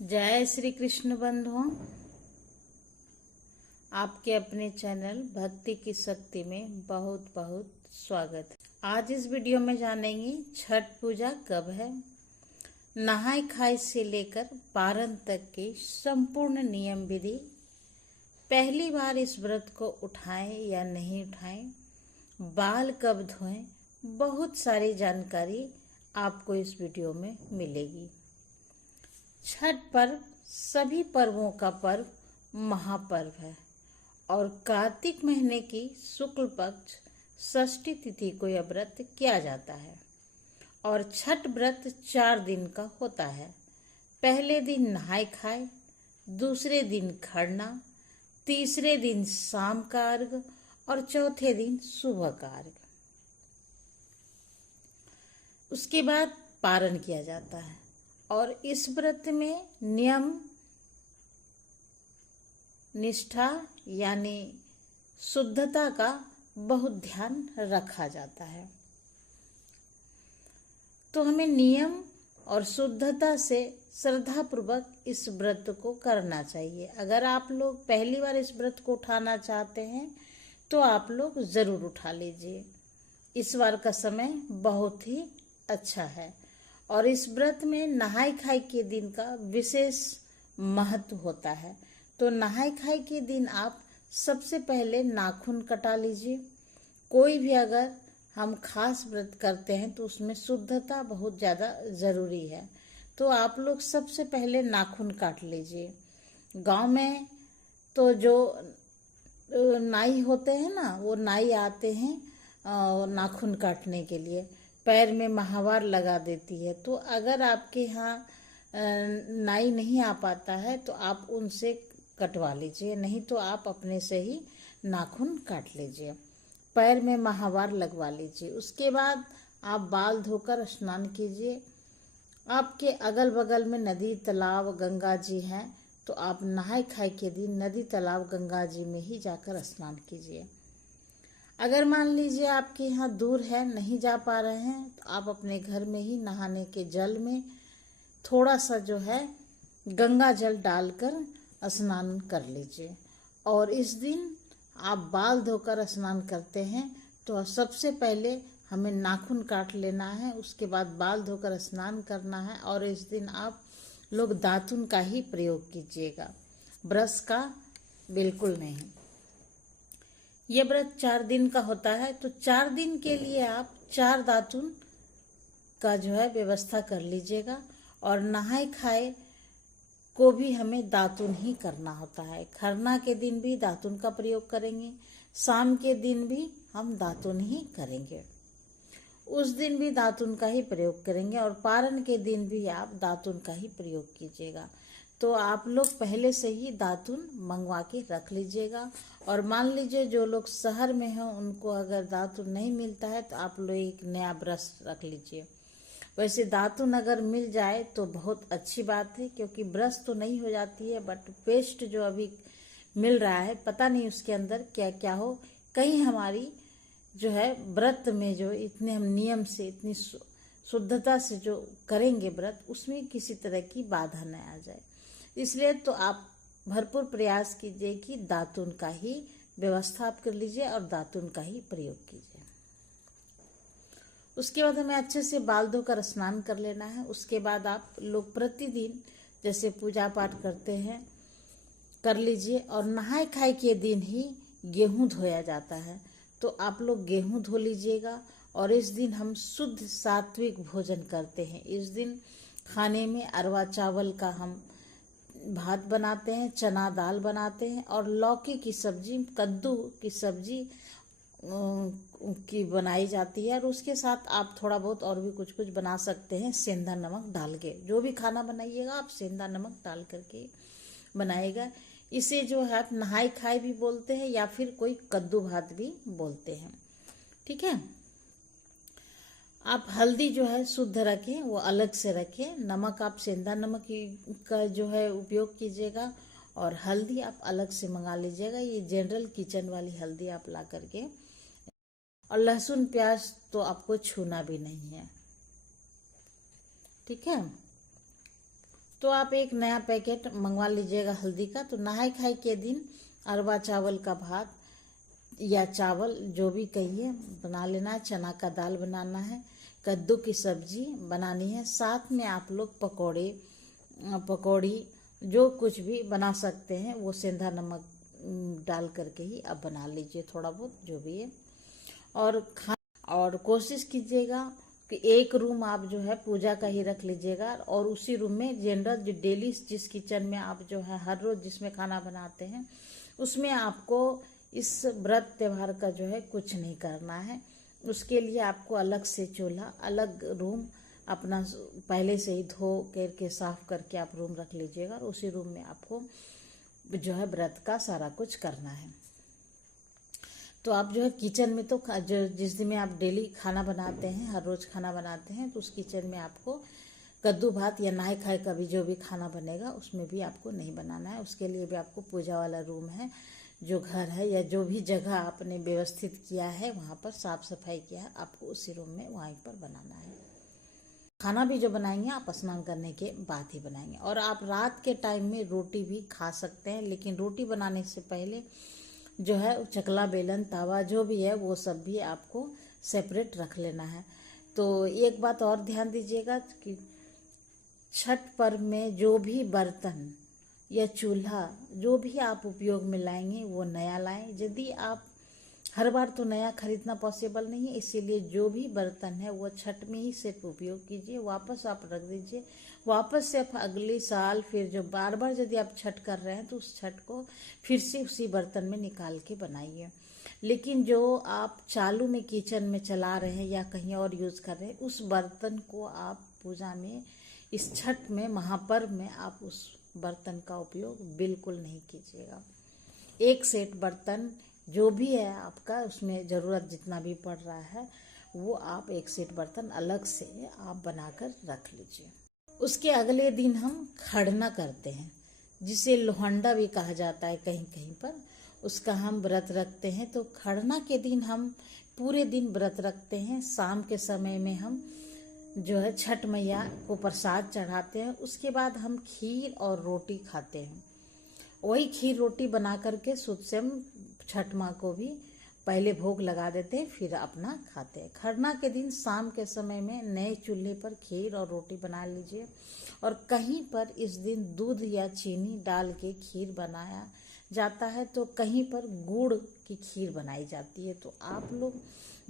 जय श्री कृष्ण बंधुओं, आपके अपने चैनल भक्ति की शक्ति में बहुत बहुत स्वागत है। आज इस वीडियो में जानेंगे छठ पूजा कब है, नहाय खाय से लेकर पारण तक की संपूर्ण नियम विधि, पहली बार इस व्रत को उठाएं या नहीं उठाएं, बाल कब धोएं, बहुत सारी जानकारी आपको इस वीडियो में मिलेगी। छठ पर्व सभी पर्वों का पर्व महापर्व है और कार्तिक महीने की शुक्ल पक्ष षष्ठी तिथि को यह व्रत किया जाता है और छठ व्रत 4 दिन का होता है। पहले दिन नहाय खाए, दूसरे दिन खरना, तीसरे दिन शाम का अर्घ और चौथे दिन सुबह का अर्घ। उसके बाद पारण किया जाता है और इस व्रत में नियम निष्ठा यानी शुद्धता का बहुत ध्यान रखा जाता है। तो हमें नियम और शुद्धता से श्रद्धापूर्वक इस व्रत को करना चाहिए। अगर आप लोग पहली बार इस व्रत को उठाना चाहते हैं तो आप लोग ज़रूर उठा लीजिए। इस बार का समय बहुत ही अच्छा है और इस व्रत में नहाय खाय के दिन का विशेष महत्व होता है। तो नहाय खाय के दिन आप सबसे पहले नाखून कटा लीजिए। कोई भी अगर हम खास व्रत करते हैं तो उसमें शुद्धता बहुत ज़्यादा ज़रूरी है। तो आप लोग सबसे पहले नाखून काट लीजिए। गांव में तो जो नाई होते हैं ना, वो नाई आते हैं नाखून काटने के लिए, पैर में महावार लगा देती है। तो अगर आपके यहाँ नाई नहीं आ पाता है तो आप उनसे कटवा लीजिए, नहीं तो आप अपने से ही नाखून काट लीजिए, पैर में महावार लगवा लीजिए। उसके बाद आप बाल धोकर स्नान कीजिए। आपके अगल बगल में नदी तालाब गंगा जी हैं तो आप नहाय खाय के दिन नदी तालाब गंगा जी में ही जाकर स्नान कीजिए। अगर मान लीजिए आपके यहाँ दूर है, नहीं जा पा रहे हैं, तो आप अपने घर में ही नहाने के जल में थोड़ा सा जो है गंगा जल डालकर स्नान कर लीजिए। और इस दिन आप बाल धोकर स्नान करते हैं तो सबसे पहले हमें नाखून काट लेना है, उसके बाद बाल धोकर स्नान करना है और इस दिन आप लोग दातुन का ही प्रयोग कीजिएगा, ब्रश का बिल्कुल नहीं। यह व्रत 4 दिन का होता है तो 4 दिन के लिए आप 4 दातुन का जो है व्यवस्था कर लीजिएगा। और नहाय खाए को भी हमें दातुन ही करना होता है। खरना के दिन भी दातुन का प्रयोग करेंगे, शाम के दिन भी हम दातुन ही करेंगे, उस दिन भी दातुन का ही प्रयोग करेंगे और पारण के दिन भी आप दातुन का ही प्रयोग कीजिएगा। तो आप लोग पहले से ही दातुन मंगवा के रख लीजिएगा। और मान लीजिए जो लोग शहर में हैं उनको अगर दातुन नहीं मिलता है तो आप लोग एक नया ब्रश रख लीजिए। वैसे दातुन अगर मिल जाए तो बहुत अच्छी बात है, क्योंकि ब्रश तो नहीं हो जाती है, बट पेस्ट जो अभी मिल रहा है पता नहीं उसके अंदर क्या क्या हो, कहीं हमारी जो है व्रत में जो इतने हम नियम से इतनी शुद्धता से जो करेंगे व्रत, उसमें किसी तरह की बाधा न आ जाए। इसलिए तो आप भरपूर प्रयास कीजिए कि दातुन का ही व्यवस्था आप कर लीजिए और दातुन का ही प्रयोग कीजिए। उसके बाद हमें अच्छे से बाल धोकर स्नान कर लेना है। उसके बाद आप लोग प्रतिदिन जैसे पूजा पाठ करते हैं कर लीजिए। और नहाय खाय के दिन ही गेहूं धोया जाता है तो आप लोग गेहूं धो लीजिएगा। और इस दिन हम शुद्ध सात्विक भोजन करते हैं। इस दिन खाने में अरवा चावल का हम भात बनाते हैं, चना दाल बनाते हैं और लौकी की सब्जी, कद्दू की सब्जी की बनाई जाती है। और उसके साथ आप थोड़ा बहुत और भी कुछ कुछ बना सकते हैं सेंधा नमक डाल के। जो भी खाना बनाइएगा आप सेंधा नमक डाल करके बनाइएगा। इसे जो है नहाय खाय भी बोलते हैं या फिर कोई कद्दू भात भी बोलते हैं, ठीक है। आप हल्दी जो है शुद्ध रखें, वो अलग से रखें। नमक आप सेंधा नमक का जो है उपयोग कीजिएगा और हल्दी आप अलग से मंगा लीजिएगा। ये जनरल किचन वाली हल्दी आप ला करके। और लहसुन प्याज तो आपको छूना भी नहीं है, ठीक है। तो आप एक नया पैकेट मंगवा लीजिएगा हल्दी का। तो नहाई खाई के दिन अरवा चावल का भात या चावल जो भी कहिए बना लेना है, चना का दाल बनाना है, कद्दू की सब्जी बनानी है, साथ में आप लोग पकौड़ी जो कुछ भी बना सकते हैं वो सेंधा नमक डाल करके ही आप बना लीजिए, थोड़ा बहुत जो भी है। और कोशिश कीजिएगा कि एक रूम आप जो है पूजा का ही रख लीजिएगा, और उसी रूम में जनरल जो डेली जिस किचन में आप जो है हर रोज जिसमें खाना बनाते हैं उसमें आपको इस व्रत त्योहार का जो है कुछ नहीं करना है। उसके लिए आपको अलग से चूल्हा, अलग रूम अपना पहले से ही धो करके साफ करके आप रूम रख लीजिएगा, और उसी रूम में आपको जो है व्रत का सारा कुछ करना है। तो आप जो है किचन में तो जो जिस दिन में आप डेली खाना बनाते हैं, हर रोज खाना बनाते हैं, तो उस किचन में आपको कद्दू भात या नहाई खाई का भी जो भी खाना बनेगा उसमें भी आपको नहीं बनाना है। उसके लिए भी आपको पूजा वाला रूम है, जो घर है या जो भी जगह आपने व्यवस्थित किया है वहाँ पर साफ सफाई किया है, आपको उसी रूम में वहीं पर बनाना है। खाना भी जो बनाएंगे आप स्नान करने के बाद ही बनाएंगे। और आप रात के टाइम में रोटी भी खा सकते हैं, लेकिन रोटी बनाने से पहले जो है चकला, बेलन, तावा जो भी है वो सब भी आपको सेपरेट रख लेना है। तो एक बात और ध्यान दीजिएगा कि छठ पर्व में जो भी बर्तन या चूल्हा जो भी आप उपयोग में लाएंगे वो नया लाएं। यदि आप हर बार तो नया खरीदना पॉसिबल नहीं है, इसीलिए जो भी बर्तन है वो छठ में ही सिर्फ उपयोग कीजिए, वापस आप रख दीजिए। वापस से आप अगले साल फिर जो बार बार यदि आप छठ कर रहे हैं तो उस छठ को फिर से उसी बर्तन में निकाल के बनाइए। लेकिन जो आप चालू में किचन में चला रहे हैं या कहीं और यूज कर रहे हैं उस बर्तन को आप पूजा में, इस छठ में, महापर्व में आप उस बर्तन का उपयोग बिल्कुल नहीं कीजिएगा। एक सेट बर्तन जो भी है आपका, उसमें ज़रूरत जितना भी पड़ रहा है वो आप एक सेट बर्तन अलग से आप बनाकर रख लीजिए। उसके अगले दिन हम खड़ना करते हैं, जिसे लोहंडा भी कहा जाता है कहीं कहीं पर, उसका हम व्रत रखते हैं। तो खड़ना के दिन हम पूरे दिन व्रत रखते हैं। शाम के समय में हम जो है छठ मैया को प्रसाद चढ़ाते हैं। उसके बाद हम खीर और रोटी खाते हैं। वही खीर रोटी बना करके सुध से हम छठ माँ को भी पहले भोग लगा देते हैं, फिर अपना खाते हैं। खरना के दिन शाम के समय में नए चूल्हे पर खीर और रोटी बना लीजिए, और कहीं पर इस दिन दूध या चीनी डाल के खीर बनाया जाता है, तो कहीं पर गुड़ की खीर बनाई जाती है। तो आप लोग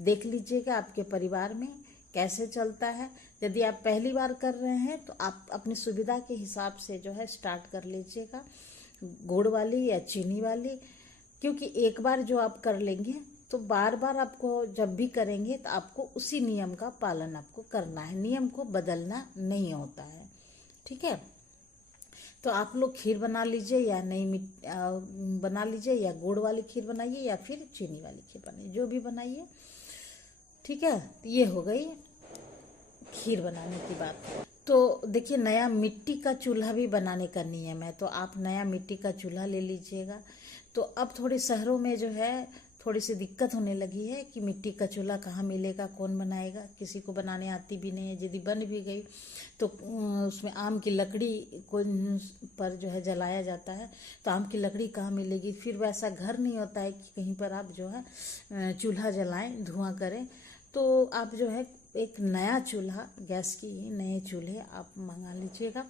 देख लीजिएगा आपके परिवार में कैसे चलता है। यदि आप पहली बार कर रहे हैं तो आप अपनी सुविधा के हिसाब से जो है स्टार्ट कर लीजिएगा, गुड़ वाली या चीनी वाली, क्योंकि एक बार जो आप कर लेंगे तो बार बार आपको जब भी करेंगे तो आपको उसी नियम का पालन आपको करना है, नियम को बदलना नहीं होता है। ठीक है, तो आप लोग खीर बना लीजिए या नई बना लीजिए, या गुड़ वाली खीर बनाइए या फिर चीनी वाली खीर बनाइए, जो भी बनाइए। ठीक है, ये हो गई खीर बनाने की बात। तो देखिए, नया मिट्टी का चूल्हा भी बनाने का नियम है, तो आप नया मिट्टी का चूल्हा ले लीजिएगा। तो अब थोड़े शहरों में जो है थोड़ी सी दिक्कत होने लगी है कि मिट्टी का चूल्हा कहाँ मिलेगा, कौन बनाएगा, किसी को बनाने आती भी नहीं है। यदि बन भी गई तो उसमें आम की लकड़ी को पर जो है जलाया जाता है, तो आम की लकड़ी कहाँ मिलेगी। फिर वैसा घर नहीं होता है कि कहीं पर आप जो है चूल्हा जलाएं, धुआं करें। तो आप जो है एक नया चूल्हा, गैस की नए चूल्हे आप मंगा लीजिएगा।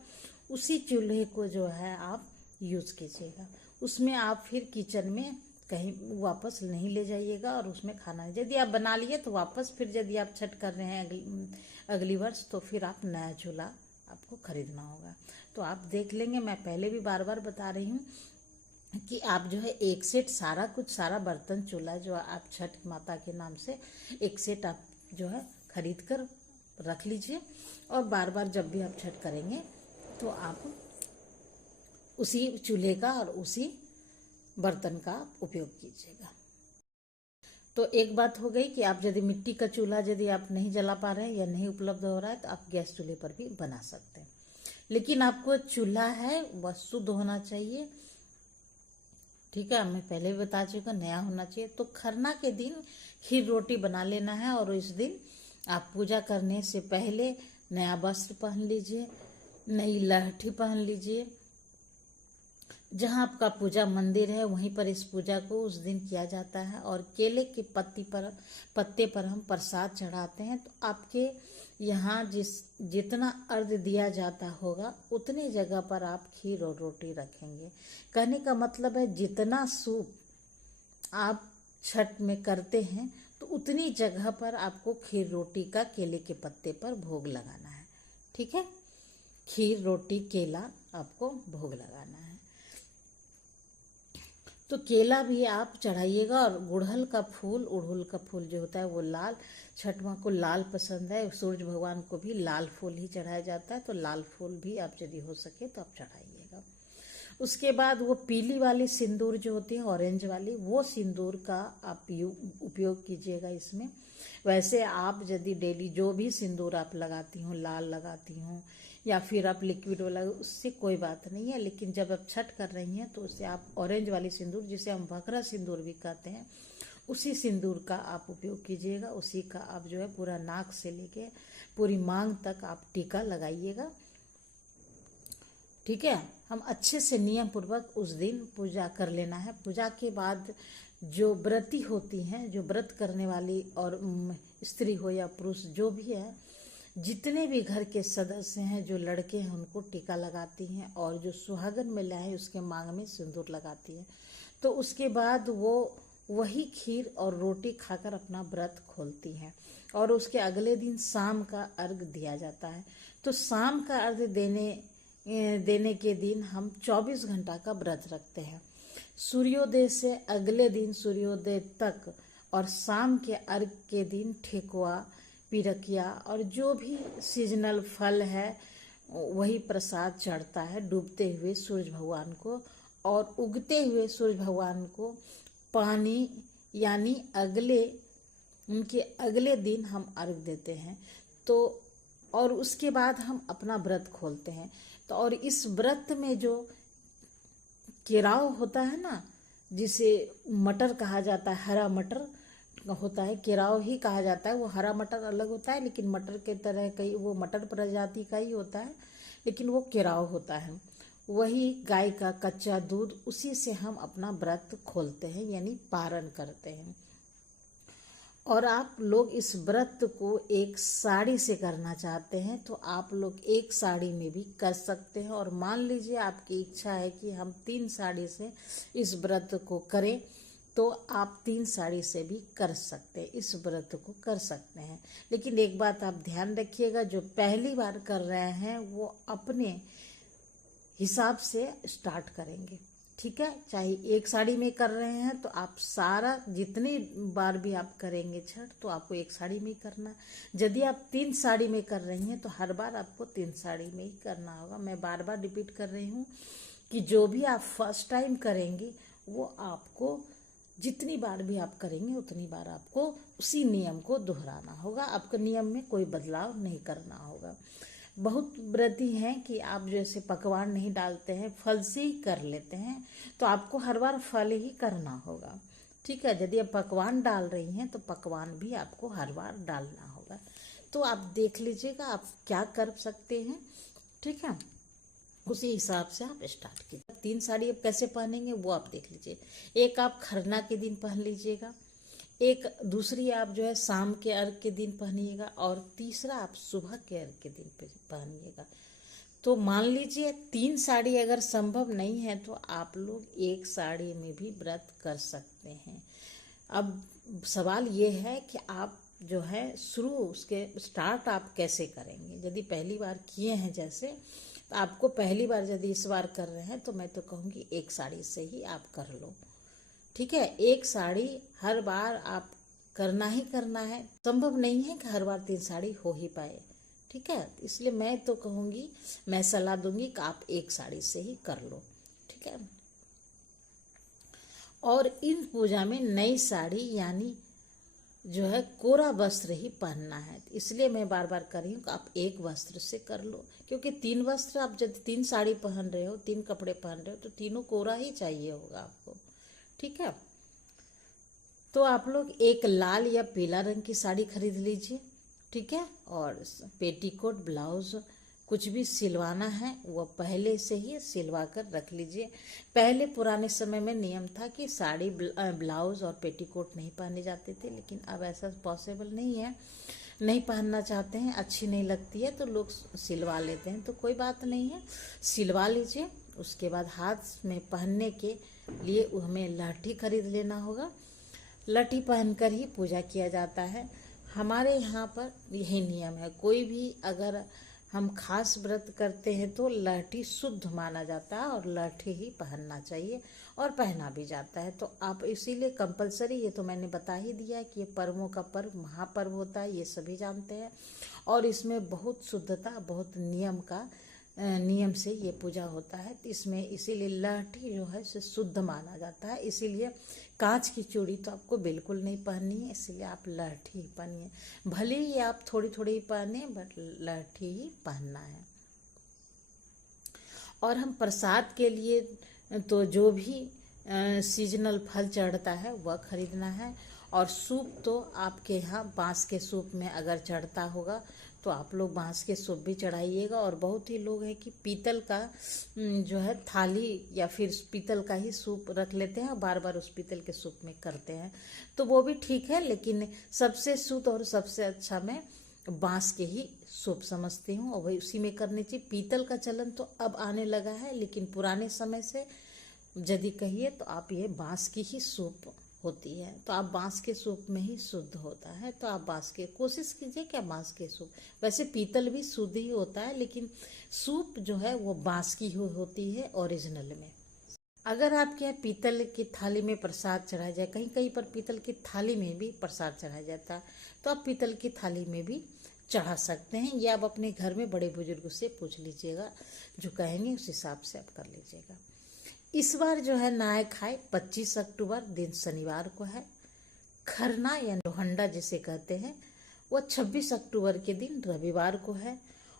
उसी चूल्हे को जो है आप यूज़ कीजिएगा। उसमें आप फिर किचन में कहीं वापस नहीं ले जाइएगा, और उसमें खाना यदि आप बना लिए तो वापस फिर यदि आप छठ कर रहे हैं अगली वर्ष, तो फिर आप नया चूल्हा आपको खरीदना होगा। तो आप देख लेंगे, मैं पहले भी बार बार बता रही हूँ कि आप जो है एक सेट सारा कुछ, सारा बर्तन चूल्हा जो आप छठ माता के नाम से एक सेट आप जो है खरीद कर रख लीजिए, और बार बार जब भी आप छठ करेंगे तो आप उसी चूल्हे का और उसी बर्तन का उपयोग कीजिएगा। तो एक बात हो गई कि आप यदि मिट्टी का चूल्हा यदि आप नहीं जला पा रहे हैं या नहीं उपलब्ध हो रहा है तो आप गैस चूल्हे पर भी बना सकते हैं, लेकिन आपको चूल्हा है वह शुद्ध होना चाहिए। ठीक है, मैं पहले भी बता चुका, नया होना चाहिए। तो खरना के दिन खीर रोटी बना लेना है, और इस दिन आप पूजा करने से पहले नया वस्त्र पहन लीजिए, नई लहठी पहन लीजिए। जहाँ आपका पूजा मंदिर है वहीं पर इस पूजा को उस दिन किया जाता है। और केले के पत्ते पर हम प्रसाद चढ़ाते हैं। तो आपके यहाँ जितना अर्घ दिया जाता होगा उतनी जगह पर आप खीर और रोटी रखेंगे। कहने का मतलब है जितना सूप आप छठ में करते हैं तो उतनी जगह पर आपको खीर रोटी का केले के पत्ते पर भोग लगाना है। ठीक है, खीर रोटी केला आपको भोग लगाना है। तो केला भी आप चढ़ाइएगा। और गुड़हल का फूल, उड़हुल का फूल जो होता है वो लाल, छठ माँ को लाल पसंद है। सूरज भगवान को भी लाल फूल ही चढ़ाया जाता है। तो लाल फूल भी आप यदि हो सके तो आप चढ़ाइएगा। उसके बाद वो पीली वाली सिंदूर जो होती है, ऑरेंज वाली, वो सिंदूर का आप उपयोग कीजिएगा इसमें। वैसे आप यदि डेली जो भी सिंदूर आप लगाती हो, लाल लगाती हो या फिर आप लिक्विड वाला, उससे कोई बात नहीं है। लेकिन जब आप छठ कर रही हैं तो उससे आप ऑरेंज वाली सिंदूर, जिसे हम भखरा सिंदूर भी कहते हैं, उसी सिंदूर का आप उपयोग कीजिएगा। उसी का आप जो है पूरा नाक से लेके पूरी मांग तक आप टीका लगाइएगा। ठीक है, हम अच्छे से नियम पूर्वक उस दिन पूजा कर लेना है। पूजा के बाद जो व्रती होती हैं, जो व्रत करने वाली, और स्त्री हो या पुरुष जो भी है, जितने भी घर के सदस्य हैं, जो लड़के हैं उनको टीका लगाती हैं। और जो सुहागन महिला है उसके मांग में सिंदूर लगाती है। तो उसके बाद वो वही खीर और रोटी खाकर अपना व्रत खोलती हैं। और उसके अगले दिन शाम का अर्घ दिया जाता है। तो शाम का अर्घ देने के दिन हम 24 घंटा का व्रत रखते हैं, सूर्योदय से अगले दिन सूर्योदय तक। और शाम के अर्घ के दिन ठेकुआ, पिरकिया और जो भी सीजनल फल है वही प्रसाद चढ़ता है डूबते हुए सूरज भगवान को। और उगते हुए सूरज भगवान को पानी, यानी उनके अगले दिन हम अर्घ देते हैं। तो और उसके बाद हम अपना व्रत खोलते हैं। तो और इस व्रत में जो केराव होता है ना, जिसे मटर कहा जाता है, हरा मटर होता है, केराव ही कहा जाता है। वो हरा मटर अलग होता है, लेकिन मटर के तरह कई वो मटर प्रजाति का ही होता है, लेकिन वो केराव होता है। वही गाय का कच्चा दूध, उसी से हम अपना व्रत खोलते हैं, यानी पारण करते हैं। और आप लोग इस व्रत को एक साड़ी से करना चाहते हैं तो आप लोग एक साड़ी में भी कर सकते हैं। और मान लीजिए आपकी इच्छा है कि हम 3 साड़ी से इस व्रत को करें, तो आप 3 साड़ी से भी कर सकते हैं, इस व्रत को कर सकते हैं। लेकिन एक बात आप ध्यान रखिएगा, जो पहली बार कर रहे हैं वो अपने हिसाब से स्टार्ट करेंगे। ठीक है, चाहे एक साड़ी में कर रहे हैं तो आप सारा जितनी बार भी आप करेंगे छठ, तो आपको एक साड़ी में ही करना। यदि आप 3 साड़ी में कर रही हैं तो हर बार आपको 3 साड़ी में ही करना होगा। मैं बार बार रिपीट कर रही हूँ कि जो भी आप फर्स्ट टाइम करेंगे वो आपको जितनी बार भी आप करेंगे उतनी बार आपको उसी नियम को दोहराना होगा। आपको नियम में कोई बदलाव नहीं करना होगा। बहुत व्रती हैं कि आप जैसे पकवान नहीं डालते हैं, फल से ही कर लेते हैं, तो आपको हर बार फल ही करना होगा। ठीक है, यदि आप पकवान डाल रही हैं तो पकवान भी आपको हर बार डालना होगा। तो आप देख लीजिएगा आप क्या कर सकते हैं। ठीक है, उसी हिसाब से आप स्टार्ट कीजिए। 3 साड़ी आप कैसे पहनेंगे वो आप देख लीजिए। एक आप खरना के दिन पहन लीजिएगा, एक दूसरी आप जो है शाम के अर्घ के दिन पहनिएगा, और तीसरा आप सुबह के अर्घ के दिन पहनिएगा। तो मान लीजिए 3 साड़ी अगर संभव नहीं है तो आप लोग एक साड़ी में भी व्रत कर सकते हैं। अब सवाल ये है कि आप जो है उसके स्टार्ट आप कैसे करेंगे। यदि पहली बार किए हैं जैसे, तो आपको पहली बार यदि इस बार कर रहे हैं तो मैं तो कहूँगी एक साड़ी से ही आप कर लो। ठीक है, एक साड़ी हर बार आप करना ही करना है, संभव नहीं है कि हर बार 3 साड़ी हो ही पाए। ठीक है, इसलिए मैं तो कहूँगी, मैं सलाह दूंगी कि आप एक साड़ी से ही कर लो। ठीक है, और इन पूजा में नई साड़ी यानी जो है कोरा वस्त्र ही पहनना है। इसलिए मैं बार बार कर रही हूँ कि आप एक वस्त्र से कर लो, क्योंकि 3 वस्त्र आप जब 3 साड़ी पहन रहे हो, 3 कपड़े पहन रहे हो, तो तीनों कोरा ही चाहिए होगा आपको। ठीक है, तो आप लोग एक लाल या पीला रंग की साड़ी खरीद लीजिए। ठीक है, और पेटीकोट ब्लाउज कुछ भी सिलवाना है वो पहले से ही सिलवा कर रख लीजिए। पहले पुराने समय में नियम था कि साड़ी ब्लाउज और पेटीकोट नहीं पहने जाते थे, लेकिन अब ऐसा पॉसिबल नहीं है, नहीं पहनना चाहते हैं, अच्छी नहीं लगती है तो लोग सिलवा लेते हैं। तो कोई बात नहीं है, सिलवा लीजिए। उसके बाद हाथ में पहनने के लिए हमें लहठी खरीद लेना होगा। लहठी पहनकर ही पूजा किया जाता है। हमारे यहाँ पर यही नियम है, कोई भी अगर हम खास व्रत करते हैं तो लहठी शुद्ध माना जाता है और लहठी ही पहनना चाहिए और पहना भी जाता है। तो आप इसीलिए कंपलसरी, ये तो मैंने बता ही दिया कि ये पर्वों का पर्व महापर्व होता है, ये सभी जानते हैं। और इसमें बहुत शुद्धता, बहुत नियम से ये पूजा होता है। तो इसमें इसीलिए लहठी जो है इसे शुद्ध माना जाता है। इसीलिए कांच की चूड़ी तो आपको बिल्कुल नहीं पहननी है, इसीलिए आप लहठी ही पहनिए। भले ही आप थोड़ी थोड़ी पहने, बट लहठी ही पहनना है। और हम प्रसाद के लिए तो जो भी सीजनल फल चढ़ता है वह खरीदना है। और सूप तो आपके यहाँ बांस के सूप में अगर चढ़ता होगा तो आप लोग बांस के सूप भी चढ़ाइएगा। और बहुत ही लोग हैं कि पीतल का जो है थाली या फिर पीतल का ही सूप रख लेते हैं और बार बार उस पीतल के सूप में करते हैं, तो वो भी ठीक है, लेकिन सबसे शुद्ध और सबसे अच्छा मैं बांस के ही सूप समझती हूँ और वही उसी में करनी चाहिए। पीतल का चलन तो अब आने लगा है, लेकिन पुराने समय से यदि कहिए तो आप ये बांस की ही सूप होती है, तो आप बांस के सूप में ही शुद्ध होता है। तो आप बांस के कोशिश कीजिए क्या बांस के सूप, वैसे पीतल भी शुद्ध ही होता है, लेकिन सूप जो है वो बांस की ही होती है ओरिजिनल में। अगर आपके यहाँ पीतल की थाली में प्रसाद चढ़ाया जाए, कहीं कहीं पर पीतल की थाली में भी प्रसाद चढ़ाया जाता है, तो आप पीतल की थाली में भी चढ़ा सकते हैं। या आप अपने घर में बड़े बुजुर्ग से पूछ लीजिएगा, जो कहेंगे उस हिसाब से आप कर लीजिएगा। इस बार जो है नहाय खाए 25 अक्टूबर दिन शनिवार को है। खरना या लोहंडा जिसे कहते हैं वो 26 अक्टूबर के दिन रविवार को है।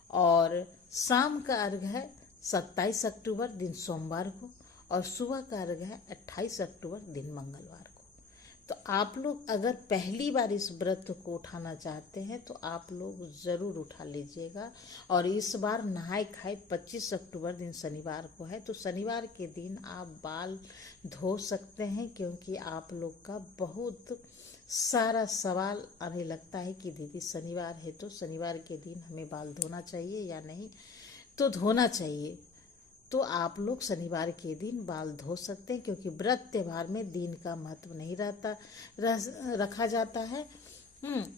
और शाम का अर्घ है 27 अक्टूबर दिन सोमवार को। और सुबह का अर्घ है 28 अक्टूबर दिन मंगलवार को। तो आप लोग अगर पहली बार इस व्रत को उठाना चाहते हैं तो आप लोग ज़रूर उठा लीजिएगा। और इस बार नहाय खाए 25 अक्टूबर दिन शनिवार को है, तो शनिवार के दिन आप बाल धो सकते हैं, क्योंकि आप लोग का बहुत सारा सवाल आने लगता है कि दीदी शनिवार है तो शनिवार के दिन हमें बाल धोना चाहिए या नहीं। तो धोना चाहिए, तो आप लोग शनिवार के दिन बाल धो सकते हैं, क्योंकि व्रत त्यौहार में दिन का महत्व नहीं रखा जाता है।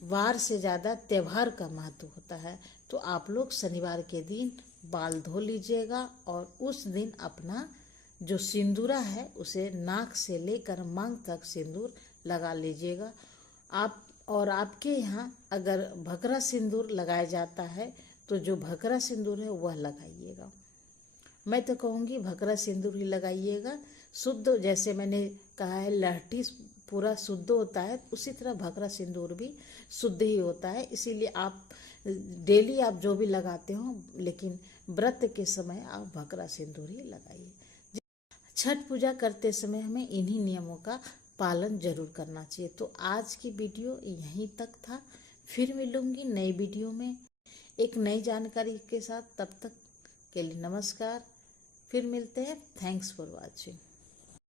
वार से ज़्यादा त्यौहार का महत्व होता है। तो आप लोग शनिवार के दिन बाल धो लीजिएगा और उस दिन अपना जो सिंदूरा है उसे नाक से लेकर मांग तक सिंदूर लगा लीजिएगा। और आपके यहाँ अगर भकरा सिंदूर लगाया जाता है तो जो भकरा सिंदूर है वह लगाइएगा। मैं तो कहूँगी भकरा सिंदूर ही लगाइएगा। शुद्ध, जैसे मैंने कहा है लहठी पूरा शुद्ध होता है, उसी तरह भकरा सिंदूर भी शुद्ध ही होता है। इसीलिए आप डेली आप जो भी लगाते हो, लेकिन व्रत के समय आप भकरा सिंदूर ही लगाइए। छठ पूजा करते समय हमें इन्हीं नियमों का पालन जरूर करना चाहिए। तो आज की वीडियो यहीं तक था। फिर मिलूंगी नई वीडियो में एक नई जानकारी के साथ। तब तक के लिए नमस्कार, फिर मिलते हैं। Thanks for watching.